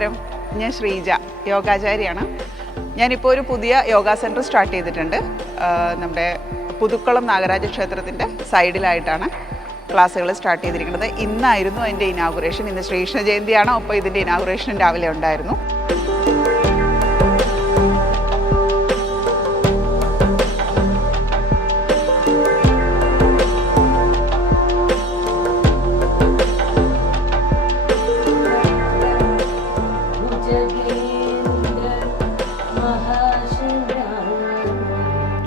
നമസ്കാരം, ഞാൻ ശ്രീജ, യോഗാചാരിയാണ്. ഞാനിപ്പോൾ ഒരു പുതിയ യോഗ സെൻറ്റർ സ്റ്റാർട്ട് ചെയ്തിട്ടുണ്ട്. നമ്മുടെ പുതുക്കുളം നാഗരാജ ക്ഷേത്രത്തിൻ്റെ സൈഡിലായിട്ടാണ് ക്ലാസ്സുകൾ സ്റ്റാർട്ട് ചെയ്തിരിക്കുന്നത്. ഇന്നായിരുന്നു അതിൻ്റെ ഇനാഗുറേഷൻ. ഇന്ന് ശ്രീകൃഷ്ണ ജയന്തിയാണ്, അപ്പോൾ ഇതിൻ്റെ ഇനാഗുറേഷൻ രാവിലെ ഉണ്ടായിരുന്നു.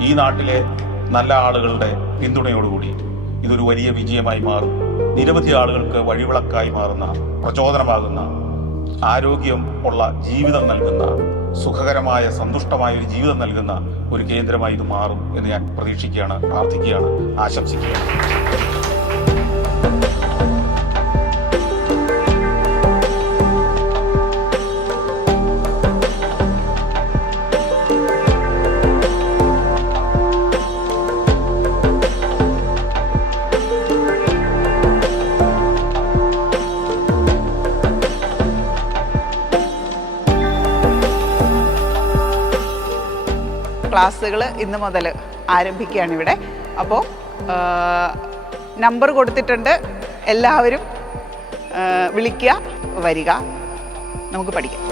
ഈ നാട്ടിലെ നല്ല ആളുകളുടെ പിന്തുണയോടുകൂടി ഇതൊരു വലിയ വിജയമായി മാറും. നിരവധി ആളുകൾക്ക് വഴിവിളക്കായി മാറുന്ന, പ്രചോദനമാകുന്ന, ആരോഗ്യം ഉള്ള ജീവിതം നൽകുന്ന, സുഖകരമായ സന്തുഷ്ടമായ ഒരു ജീവിതം നൽകുന്ന ഒരു കേന്ദ്രമായി ഇത് മാറും എന്ന് ഞാൻ പ്രതീക്ഷിക്കുകയാണ്, പ്രാർത്ഥിക്കുകയാണ്, ആശംസിക്കുകയാണ്. ക്ലാസ്സുകൾ ഇന്ന് മുതൽ ആരംഭിക്കുകയാണ് ഇവിടെ. അപ്പോൾ നമ്പർ കൊടുത്തിട്ടുണ്ട്, എല്ലാവരും വിളിക്കുക, വരിക, നമുക്ക് പഠിക്കാം.